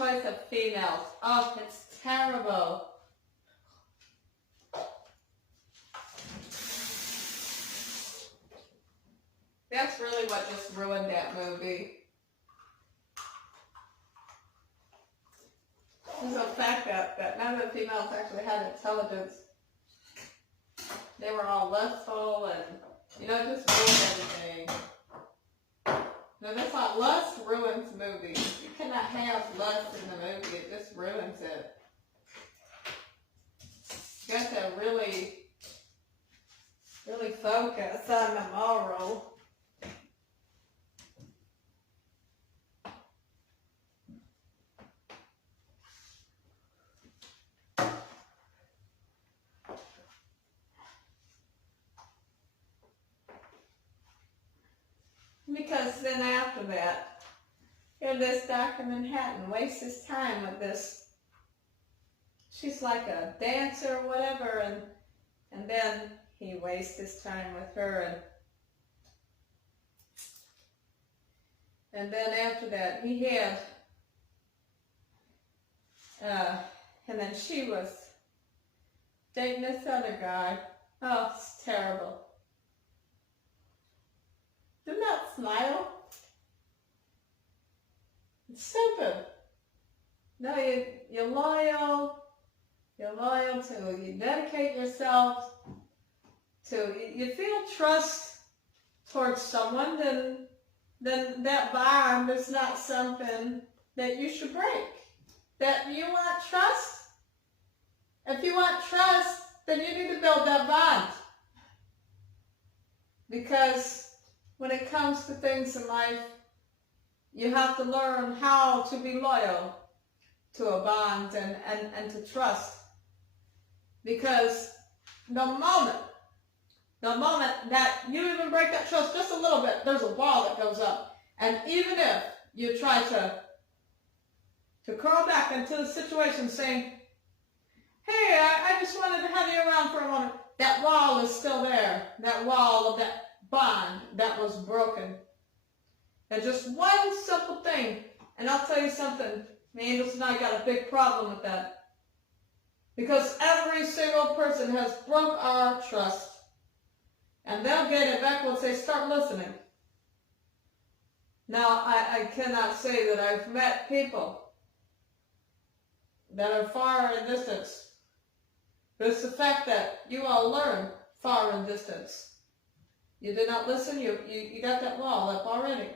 choice of females. Oh, it's terrible. That's really what just ruined that movie. Is the fact that none of the females actually had intelligence. They were all lustful and, you know, it just ruined everything. No, that's not, lust ruins movies. You cannot have lust in the movie, it just ruins it. You have to really focus on the moral. Because then after that, this Dr. Manhattan wastes his time with this. She's like a dancer or whatever, and then he wastes his time with her, and then after that he had, and then she was dating this other guy. Oh, it's terrible. Do not smile. It's stupid. No, you're loyal. You're loyal to, you dedicate yourself to, you feel trust towards someone, then that bond is not something that you should break. That you want trust. If you want trust, then you need to build that bond. Because when it comes to things in life, you have to learn how to be loyal to a bond and to trust. Because the moment that you even break that trust just a little bit, there's a wall that goes up. And even if you try to curl back into the situation saying, hey, I just wanted to have you around for a moment, that wall is still there. That wall of that bond that was broken. And just one simple thing, and I'll tell you something, the angels and I got a big problem with that. Because every single person has broke our trust. And they'll get it back once they start listening. Now, I cannot say that I've met people that are far in distance. But it's the fact that you all learn far in distance. You did not listen, you got that wall up already.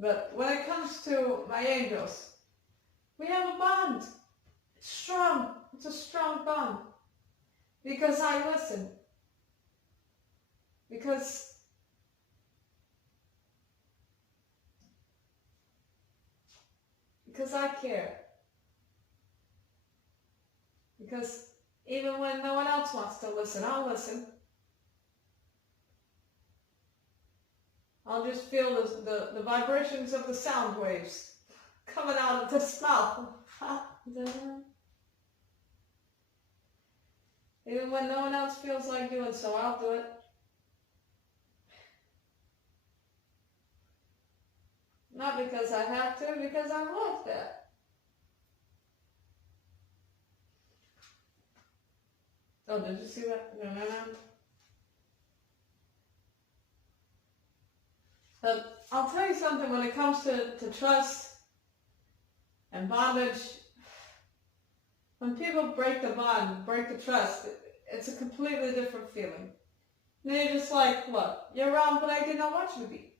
But when it comes to my angels, we have a bond. It's strong. It's a strong bond. Because I listen. Because I care. Because even when no one else wants to listen, I'll listen. I'll just feel the vibrations of the sound waves coming out of this mouth. Even when no one else feels like doing so, I'll do it. Not because I have to, because I love that. Oh, did you see that? No. But I'll tell you something, when it comes to trust and bondage, when people break the bond, break the trust, it's a completely different feeling. And you're just like, look, you're around, but I did not want you to be.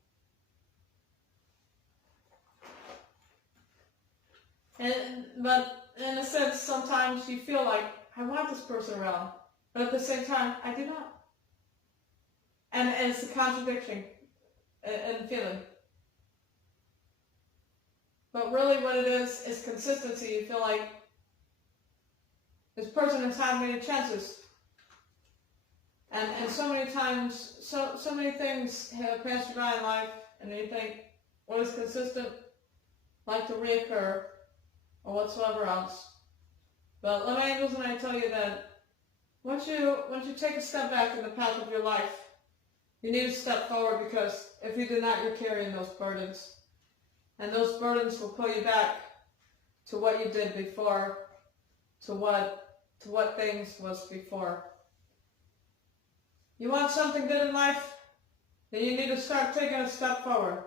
But in a sense, sometimes you feel like, I want this person around, but at the same time, I do not. And it's a contradiction in feeling. But really what it is consistency. You feel like this person has had many chances. And so many times, so many things have passed you by in life, and you think, what is consistent, like to reoccur, or whatsoever else. But let my angels and I tell you that once you take a step back in the path of your life, you need to step forward, because if you do not, you're carrying those burdens. And those burdens will pull you back to what you did before, to what things was before. You want something good in life? Then you need to start taking a step forward.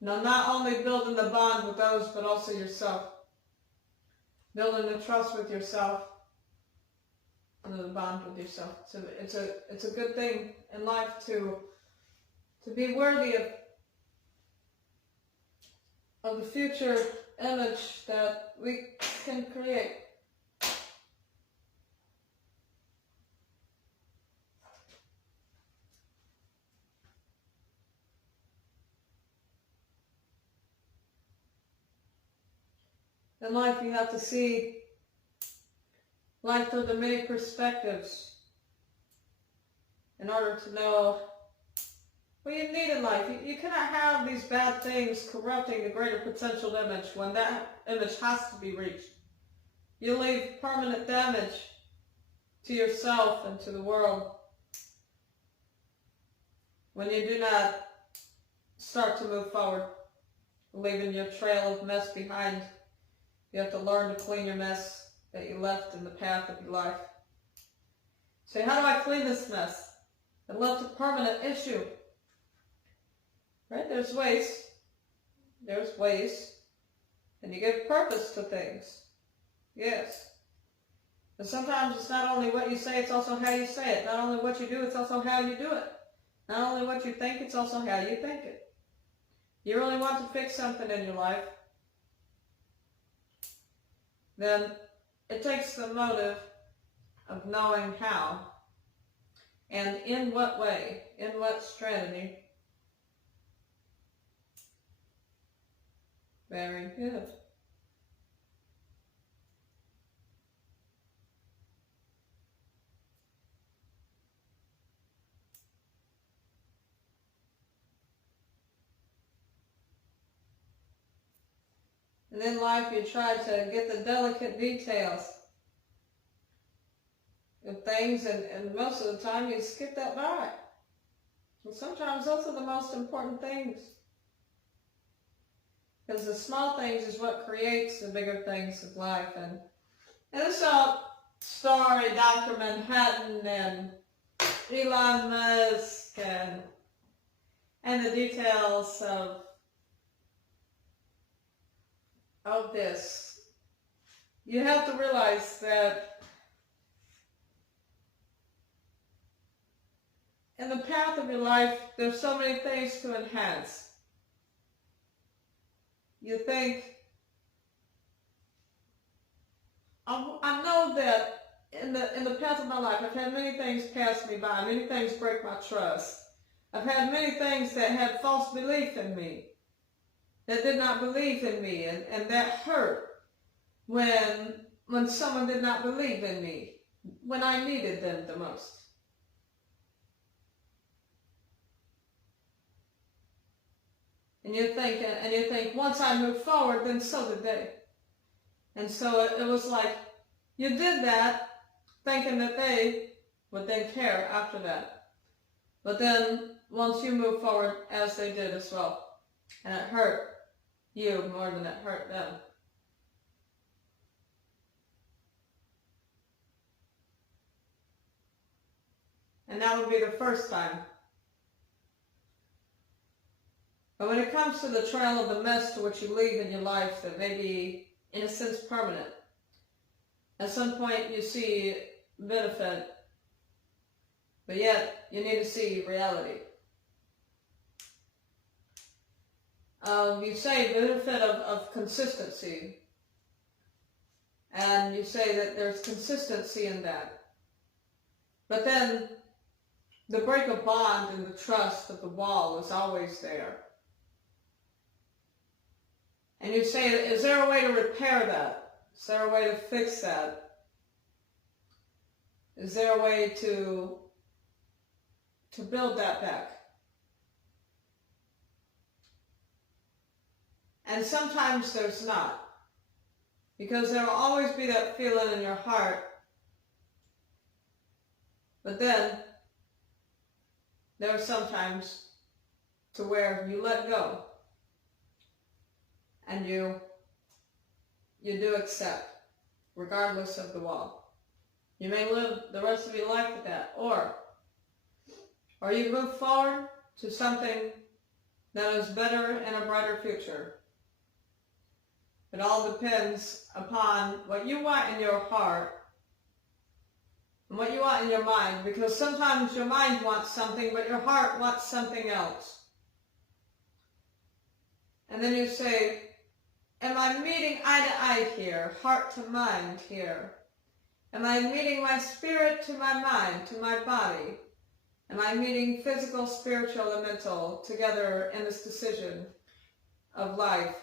Now, not only building the bond with those, but also yourself. Building the trust with yourself and the bond with yourself. So it's a good thing in life to be worthy of the future image that we can create. In life, you have to see life through the many perspectives in order to know what you need in life. You cannot have these bad things corrupting the greater potential image when that image has to be reached. You leave permanent damage to yourself and to the world when you do not start to move forward, leaving your trail of mess behind. You have to learn to clean your mess that you left in the path of your life. Say, how do I clean this mess? It left a permanent issue. Right? There's ways. There's ways. And you give purpose to things. Yes. But sometimes it's not only what you say, it's also how you say it. Not only what you do, it's also how you do it. Not only what you think, it's also how you think it. You really want to fix something in your life, then it takes the motive of knowing how and in what way, in what strategy. Very good. And in life, you try to get the delicate details of things, and most of the time you skip that by. And sometimes those are the most important things. Because the small things is what creates the bigger things of life. And this story, Dr. Manhattan and Elon Musk and the details of this, you have to realize that in the path of your life, there's so many things to enhance. You think, I know that in the path of my life, I've had many things pass me by, many things break my trust. I've had many things that had false belief in me, that did not believe in me, and that hurt when someone did not believe in me, when I needed them the most. And you think, once I move forward, then so did they. And so it was like, you did that, thinking that they would then care after that. But then, once you move forward, as they did as well, and it hurt you more than it hurt them. And that would be the first time. But when it comes to the trail of the mess to which you leave in your life that may be, in a sense, permanent, at some point you see benefit, but yet you need to see reality. You say benefit of consistency, and you say that there's consistency in that. But then the break of bond and the trust of the wall is always there. And you say, is there a way to repair that? Is there a way to fix that? Is there a way to build that back? And sometimes there's not. Because there will always be that feeling in your heart. But then, there are sometimes to where you let go and you do accept, regardless of the wall. You may live the rest of your life with that, or you move forward to something that is better and a brighter future. It all depends upon what you want in your heart and what you want in your mind, because sometimes your mind wants something, but your heart wants something else. And then you say, am I meeting eye to eye here, heart to mind here? Am I meeting my spirit to my mind, to my body? Am I meeting physical, spiritual, and mental together in this decision of life?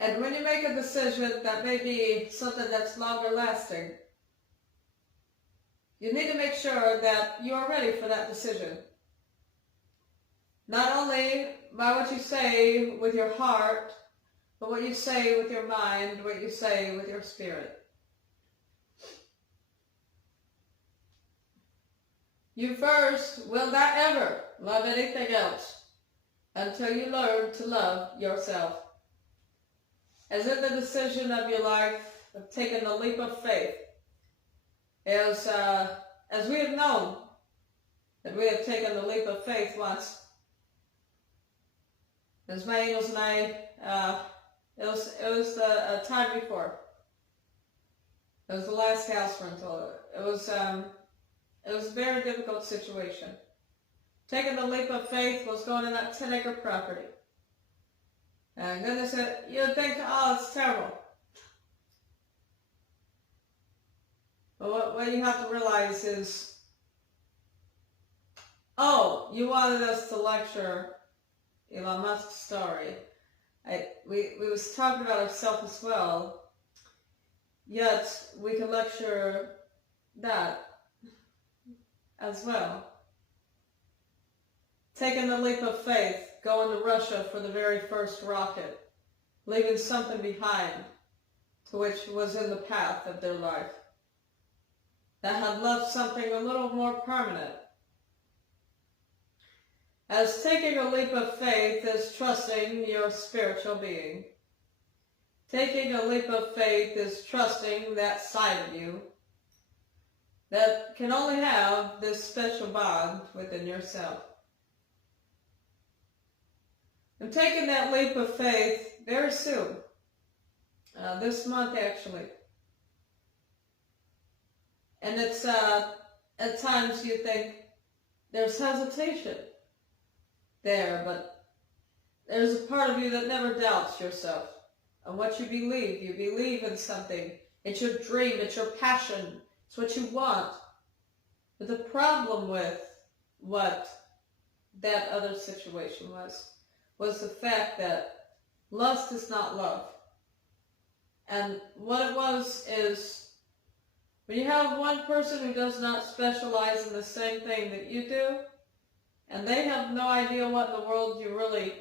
And when you make a decision that may be something that's longer lasting, you need to make sure that you are ready for that decision. Not only by what you say with your heart, but what you say with your mind, what you say with your spirit. You first will not ever love anything else until you learn to love yourself. As in the decision of your life of taking the leap of faith, as we have known that we have taken the leap of faith once, as my angels and I, it was the time before. It was the last house rental. It was a very difficult situation. Taking the leap of faith was going in that 10-acre property. And goodness, you'd think, oh, it's terrible. But what you have to realize is, oh, you wanted us to lecture Elon Musk's story. We was talking about ourselves as well, yet we can lecture that as well. Taking the leap of faith, going to Russia for the very first rocket, leaving something behind to which was in the path of their life, that had left something a little more permanent. As taking a leap of faith is trusting your spiritual being. Taking a leap of faith is trusting that side of you that can only have this special bond within yourself. I'm taking that leap of faith very soon, this month actually. And it's, at times you think there's hesitation there, but there's a part of you that never doubts yourself and what you believe. You believe in something. It's your dream. It's your passion. It's what you want. But the problem with what that other situation was the fact that lust is not love. And what it was is, when you have one person who does not specialize in the same thing that you do, and they have no idea what in the world you're really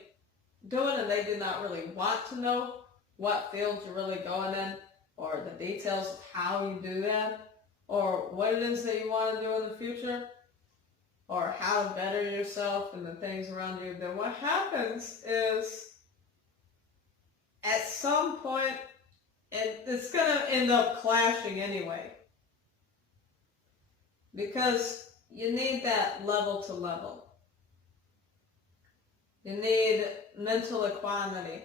doing, and they do not really want to know what field you're really going in, or the details of how you do that, or what it is that you want to do in the future, or how to better yourself and the things around you, then what happens is, at some point, it's going to end up clashing anyway. Because you need that level to level. You need mental equanimity.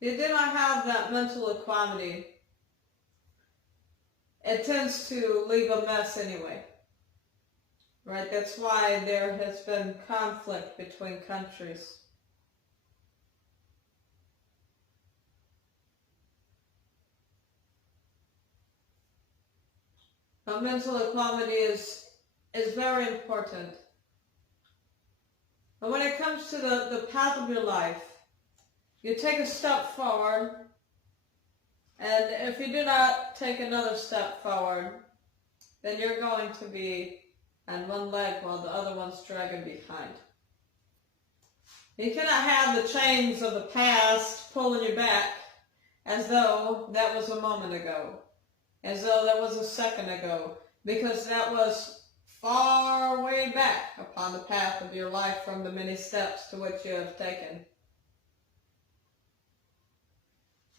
If you do not have that mental equanimity, it tends to leave a mess anyway. Right? That's why there has been conflict between countries. But mental equanimity is very important. But when it comes to the path of your life, you take a step forward, and if you do not take another step forward, then you're going to be on one leg while the other one's dragging behind. You cannot have the chains of the past pulling you back as though that was a moment ago, as though that was a second ago, because that was far way back upon the path of your life from the many steps to which you have taken.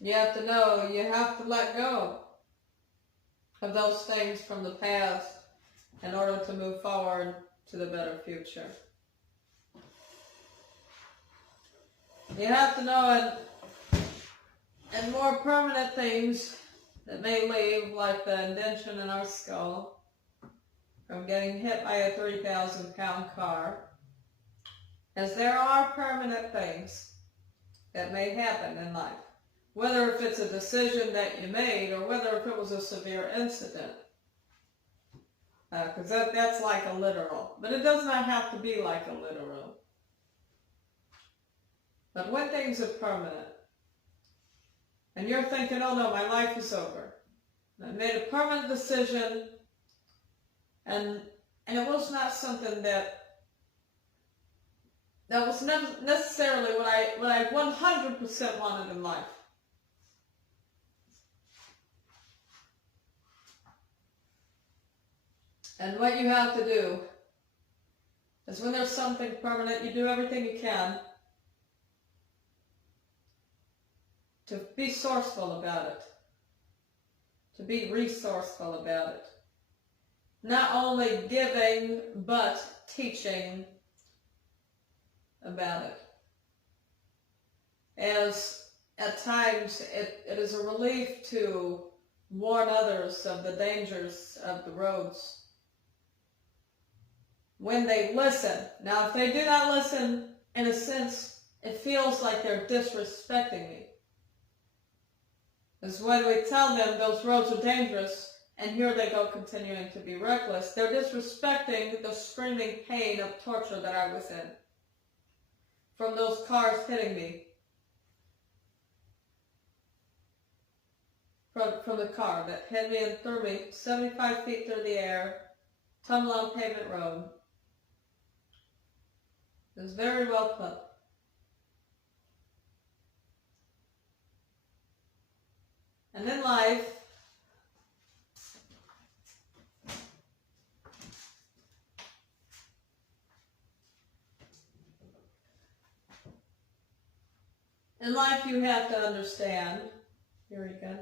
You have to know, you have to let go of those things from the past in order to move forward to the better future. You have to know, and more permanent things that may leave, like the indention in our skull from getting hit by a 3,000-pound car, as there are permanent things that may happen in life. Whether if it's a decision that you made or whether if it was a severe incident. Because that's like a literal. But it does not have to be like a literal. But when things are permanent, and you're thinking, oh no, my life is over. And I made a permanent decision, and it was not something that was necessarily what I 100% wanted in life. And what you have to do is when there's something permanent, you do everything you can to be sourceful about it, to be resourceful about it. Not only giving, but teaching about it. As at times it is a relief to warn others of the dangers of the roads. When they listen. Now, if they do not listen, in a sense, it feels like they're disrespecting me. Because when we tell them those roads are dangerous, and here they go continuing to be reckless, they're disrespecting the screaming pain of torture that I was in from those cars hitting me. From the car that hit me and threw me 75 feet through the air, tumble on pavement road. It was very well put. And in life, you have to understand, here we go.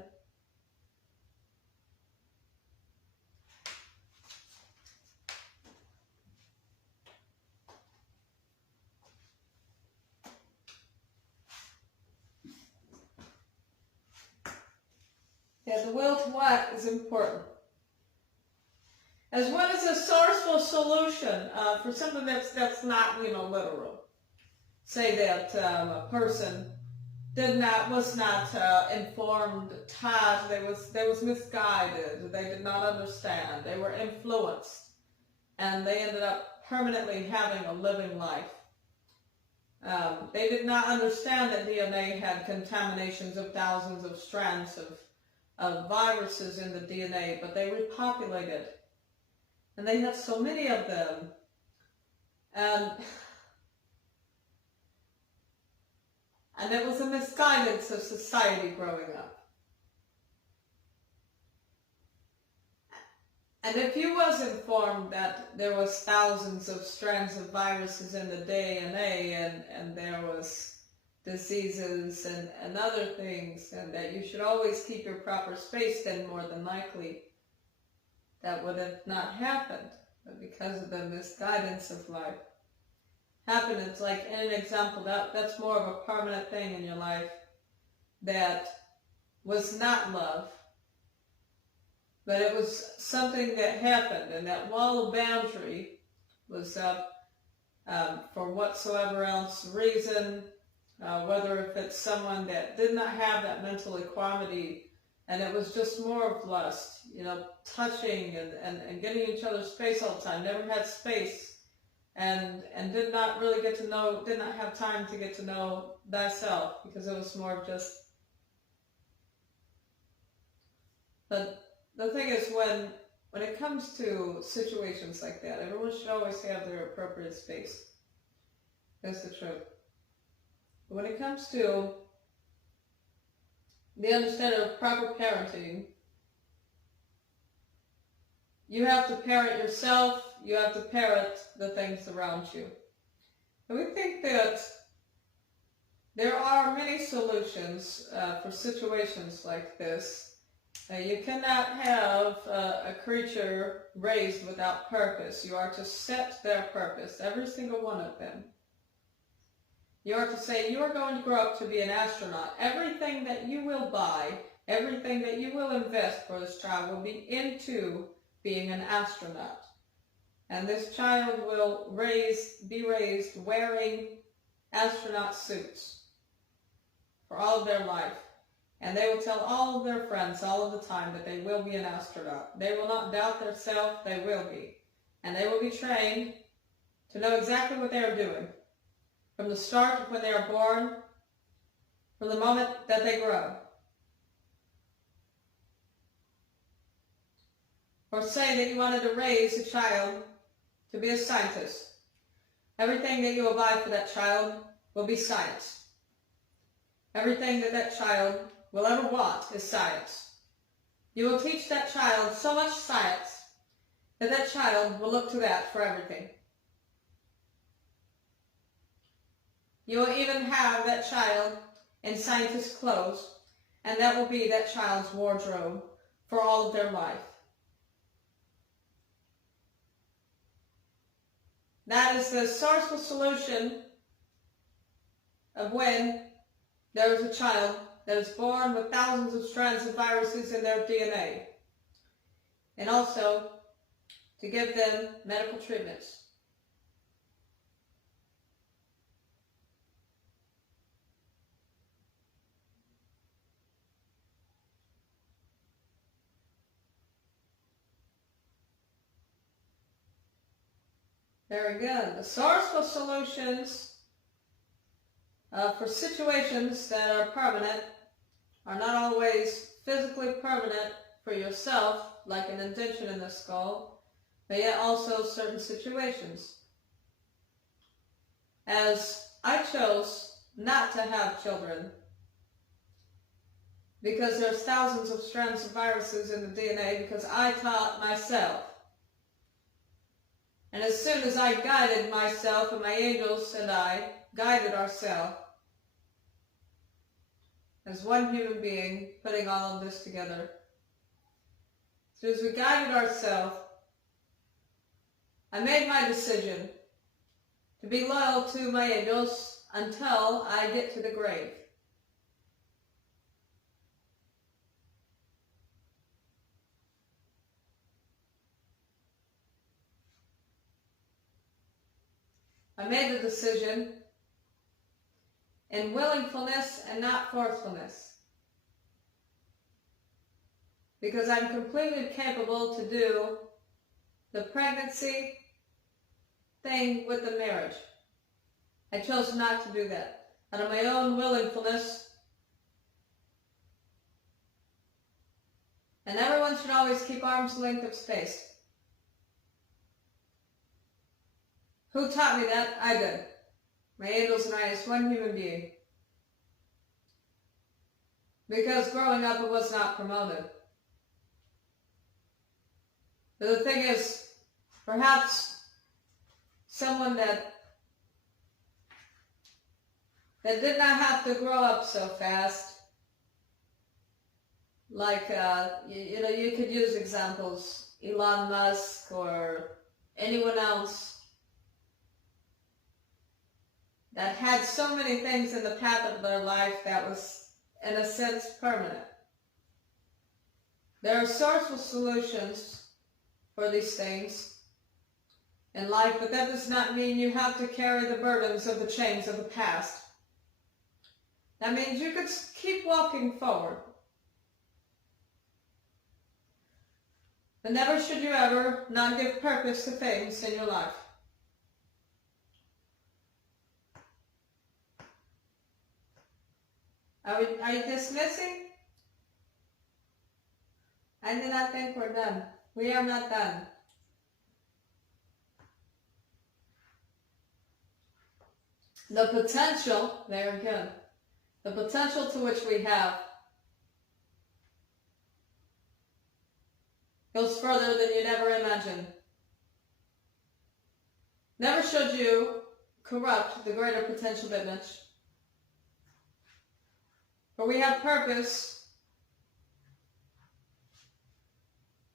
Yeah, the will to act is important. As well as a sourceful solution for something that's not, literal. Say that a person was not informed, taught, they was misguided, they did not understand, they were influenced, and they ended up permanently having a living life. They did not understand that DNA had contaminations of thousands of strands of viruses in the DNA, but they repopulated. And they had so many of them. And it was a misguidance of society growing up. And if you was informed that there was thousands of strands of viruses in the DNA and there was diseases and other things, and that you should always keep your proper space, then more than likely that would have not happened. But because of the misguidance of life happened, it's like in an example, that's more of a permanent thing in your life that was not love, but it was something that happened, and that wall of boundary was up for whatsoever else reason. Whether if it's someone that did not have that mental equality, and it was just more of lust, touching and getting each other's space all the time, never had space, and did not really did not have time to get to know thyself, because it was more of just. But the thing is, when it comes to situations like that, everyone should always have their appropriate space. That's the truth. When it comes to the understanding of proper parenting, you have to parent yourself, you have to parrot the things around you. And we think that there are many solutions for situations like this. You cannot have a creature raised without purpose. You are to set their purpose, every single one of them. You are to say, you are going to grow up to be an astronaut. Everything that you will buy, everything that you will invest for this child will be into being an astronaut. And this child will be raised wearing astronaut suits for all of their life. And they will tell all of their friends all of the time that they will be an astronaut. They will not doubt themselves, they will be. And they will be trained to know exactly what they are doing. From the start, when they are born, from the moment that they grow. Or say that you wanted to raise a child to be a scientist. Everything that you will buy for that child will be science. Everything that that child will ever want is science. You will teach that child so much science that that child will look to that for everything. You will even have that child in scientist clothes, and that will be that child's wardrobe for all of their life. That is the sourceful solution of when there is a child that is born with thousands of strands of viruses in their DNA. And also to give them medical treatments. Very good. The sourceful solutions for situations that are permanent are not always physically permanent for yourself, like an indention in the skull, but yet also certain situations. As I chose not to have children because there's thousands of strands of viruses in the DNA, because I taught myself. And as soon as I guided myself, and my angels and I guided ourselves as one human being, putting all of this together. As soon as we guided ourselves, I made my decision to be loyal to my angels until I get to the grave. I made the decision in willingfulness and not forcefulness, because I'm completely capable to do the pregnancy thing with the marriage. I chose not to do that out of my own willingfulness. And everyone should always keep arm's length of space. Who taught me that? I did. My angels and I as one human being. Because growing up it was not promoted. But the thing is, perhaps someone that did not have to grow up so fast, like, you could use examples, Elon Musk or anyone else that had so many things in the path of their life that was, in a sense, permanent. There are sourceful solutions for these things in life, but that does not mean you have to carry the burdens of the chains of the past. That means you could keep walking forward. But never should you ever not give purpose to things in your life. Are you dismissing? I do not think we're done. We are not done. The potential, very good. The potential to which we have goes further than you'd ever imagine. Never should you corrupt the greater potential image. For we have purpose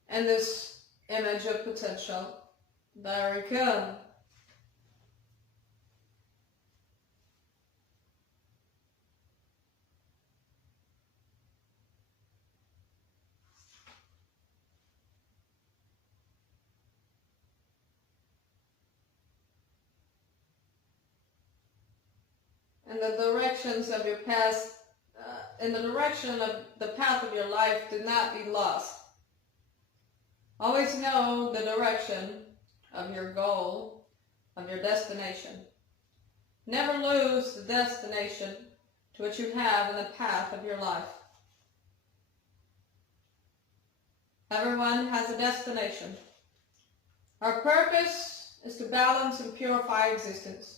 in this image of potential. Very good. In the directions of your past, in the direction of the path of your life, do not be lost. Always know the direction of your goal, of your destination. Never lose the destination to which you have in the path of your life. Everyone has a destination. Our purpose is to balance and purify existence.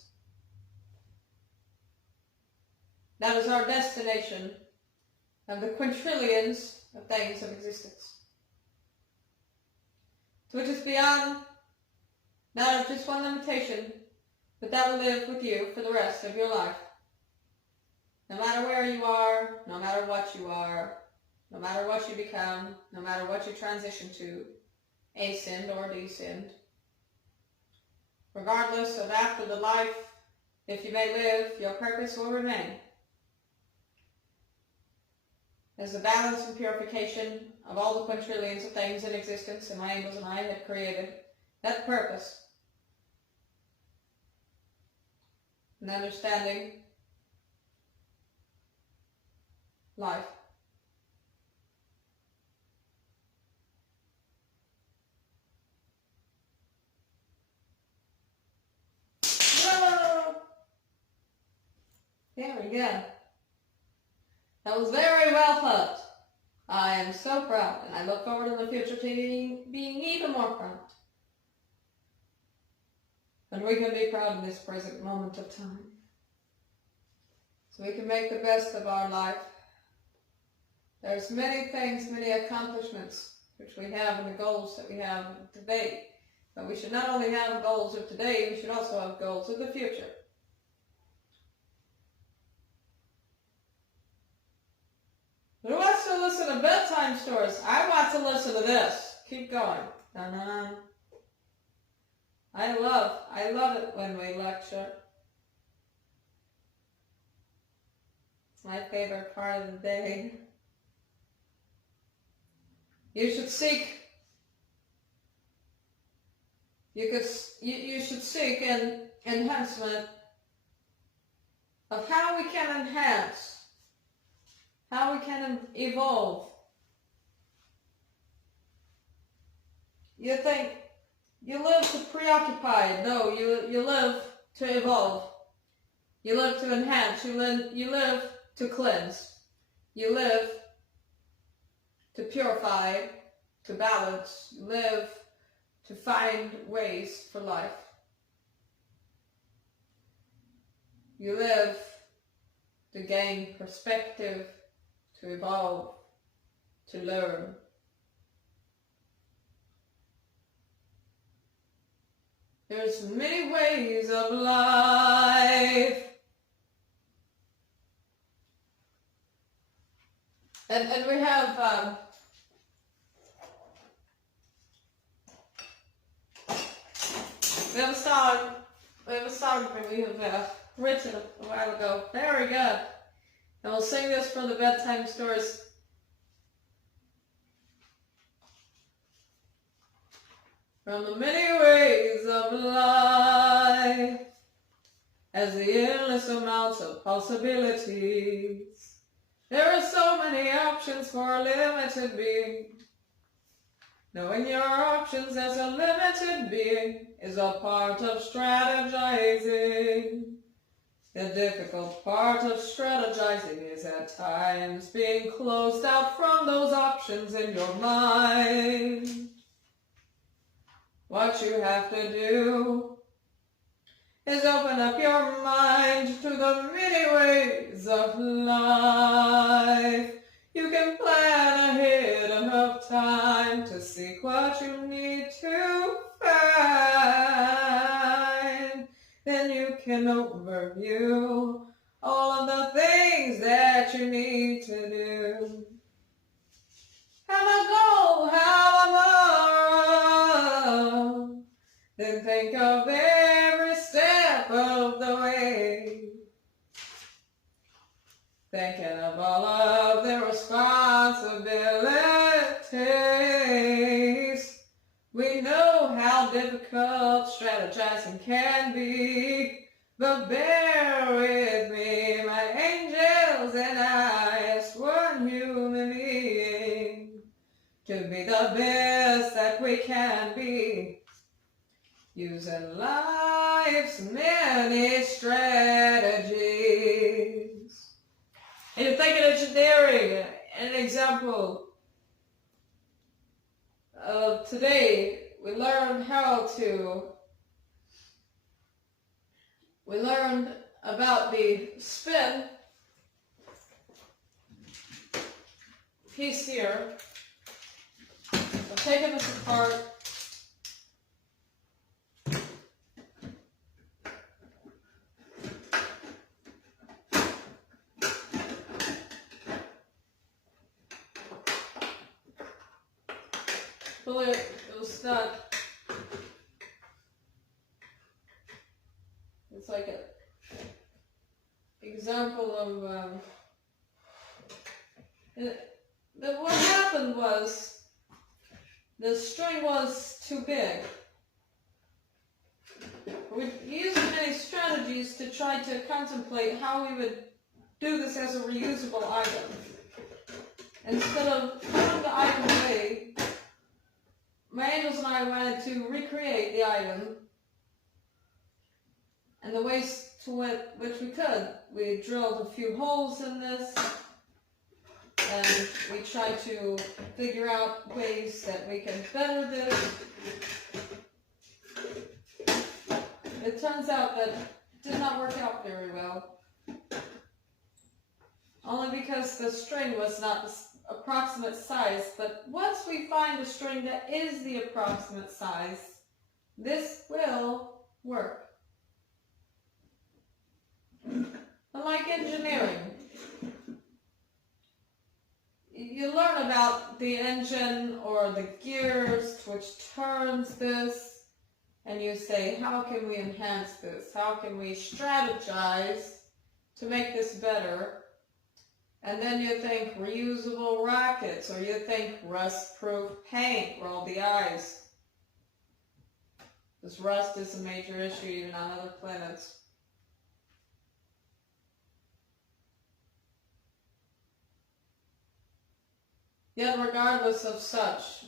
That is our destination of the quintillions of things of existence. So which is beyond not of just one limitation, but that will live with you for the rest of your life. No matter where you are, no matter what you are, no matter what you become, no matter what you transition to, ascend or descend. Regardless of after the life, if you may live, your purpose will remain. As the balance and purification of all the quintillions of things in existence and my angels and I have created, that purpose and understanding life. Whoa! There we go. That was very well put. I am so proud, and I look forward in the future to being even more proud. And we can be proud in this present moment of time. So we can make the best of our life. There's many things, many accomplishments which we have and the goals that we have today. But we should not only have goals of today, we should also have goals of the future. Who wants to listen to bedtime stories? I want to listen to this. Keep going. Dun-dun. I love it when we lecture. It's my favorite part of the day. You should seek. You should seek an enhancement of how we can enhance. How we can evolve. You think you live to preoccupy. No, you live to evolve. You live to enhance. You live to cleanse. You live to purify, to balance. You live to find ways for life. You live to gain perspective, to evolve, to learn. There's many ways of life. And we have a song that we have written a while ago. Very good. And we'll sing this for the bedtime stories. From the many ways of life, as the endless amounts of possibilities, there are so many options for a limited being. Knowing your options as a limited being is a part of strategizing. The difficult part of strategizing is at times being closed out from those options in your mind. What you have to do is open up your mind to the many ways of life. You can plan ahead of time to seek what you need to find. do all of the things that you need to do. Have a goal, have a moral, then think of every step of the way. Thinking of all of the responsibilities. We know how difficult strategizing can be, but bear with me, my angels and I, as one human being, to be the best that we can be, using life's many strategies. And you think of engineering, an example of today, we learned about the spin piece here. So taking this apart, it was stuck. It's like an example of what happened was the string was too big. We used many strategies to try to contemplate how we would do this as a reusable item. Instead of throwing the item away, my angels and I wanted to recreate the item and the ways to which we could. We drilled a few holes in this, and we tried to figure out ways that we can better this. It turns out that it did not work out very well, only because the string was not the approximate size. But once we find a string that is the approximate size, this will work. Like engineering, you learn about the engine or the gears which turns this, and you say, how can we enhance this? How can we strategize to make this better? And then you think reusable rockets, or you think rust-proof paint, roll the eyes. This rust is a major issue even on other planets. Yet regardless of such,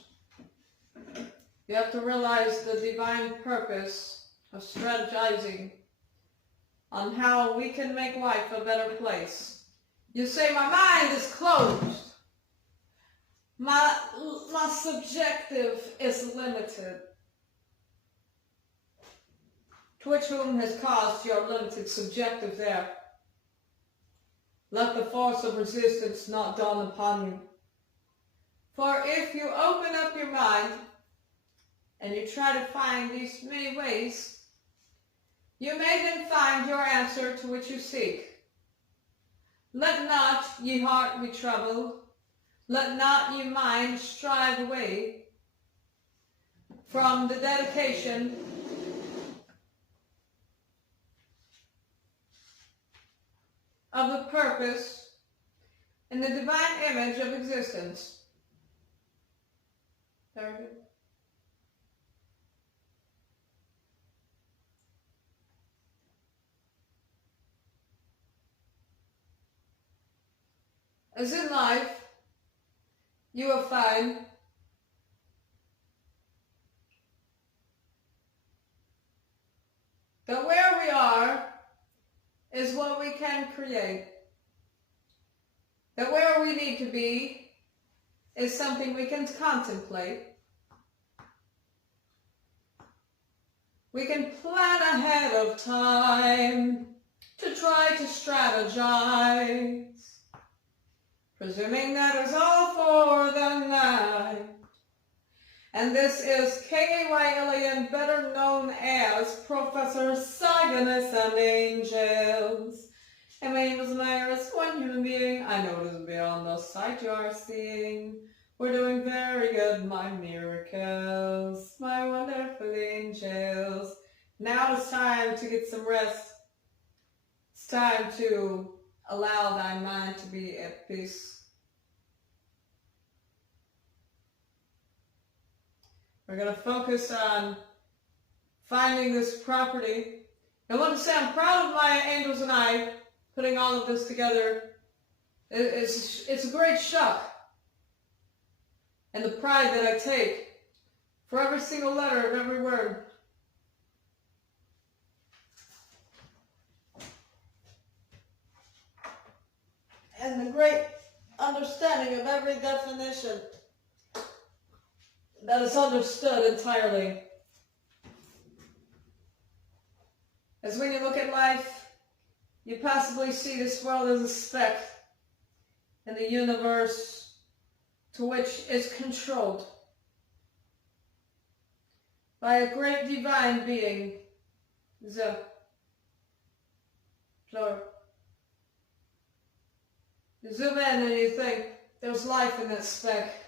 you have to realize the divine purpose of strategizing on how we can make life a better place. You say, my mind is closed. My subjective is limited. To which whom has caused your limited subjective there? Let the force of resistance not dawn upon you. For if you open up your mind and you try to find these many ways, you may then find your answer to which you seek. Let not ye heart be troubled, let not ye mind strive away from the dedication of the purpose in the divine image of existence. Very good. As in life, you will find that where we are is what we can create. That where we need to be is something we can contemplate. We can plan ahead of time to try to strategize, presuming that is all for the night. And this is Kaylan, better known as Professor Cygnus&Angels. And my name is Myra's one human being. I know it is beyond the sight you are seeing. We're doing very good, my miracles, my wonderful angels. Now it's time to get some rest. It's time to allow thy mind to be at peace. We're going to focus on finding this property. I want to say I'm proud of my angels and I putting all of this together. It's a great shock. And the pride that I take for every single letter of every word. And the great understanding of every definition that is understood entirely. As when you look at life, you possibly see this world as a speck in the universe to which is controlled by a great divine being, the plural. You zoom in and you think there's life in that speck.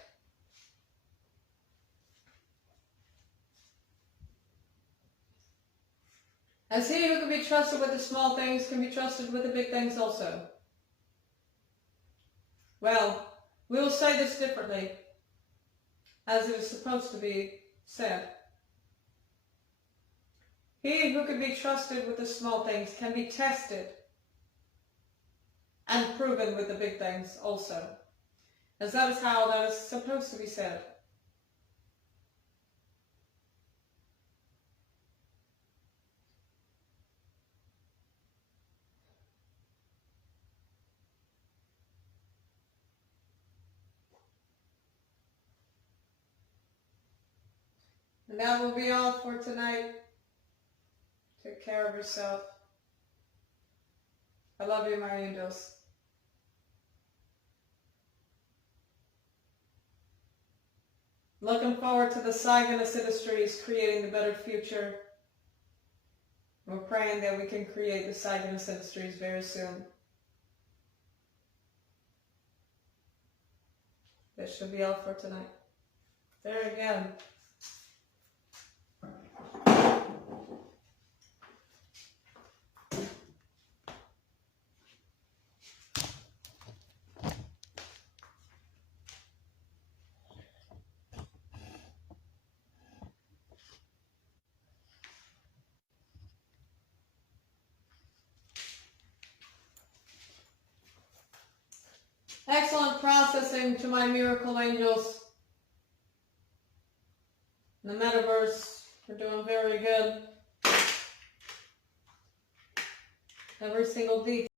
As he who can be trusted with the small things can be trusted with the big things also. Well, we will say this differently, as it is supposed to be said. He who can be trusted with the small things can be tested and proven with the big things also, as that is how that is supposed to be said. And that will be all for tonight. Take care of yourself. I love you, my angels. Looking forward to the Cygnus Industries creating the better future. We're praying that we can create the Cygnus Industries very soon. That should be all for tonight. There again. Excellent processing to my miracle angels. In the metaverse, we're doing very good. Every single detail.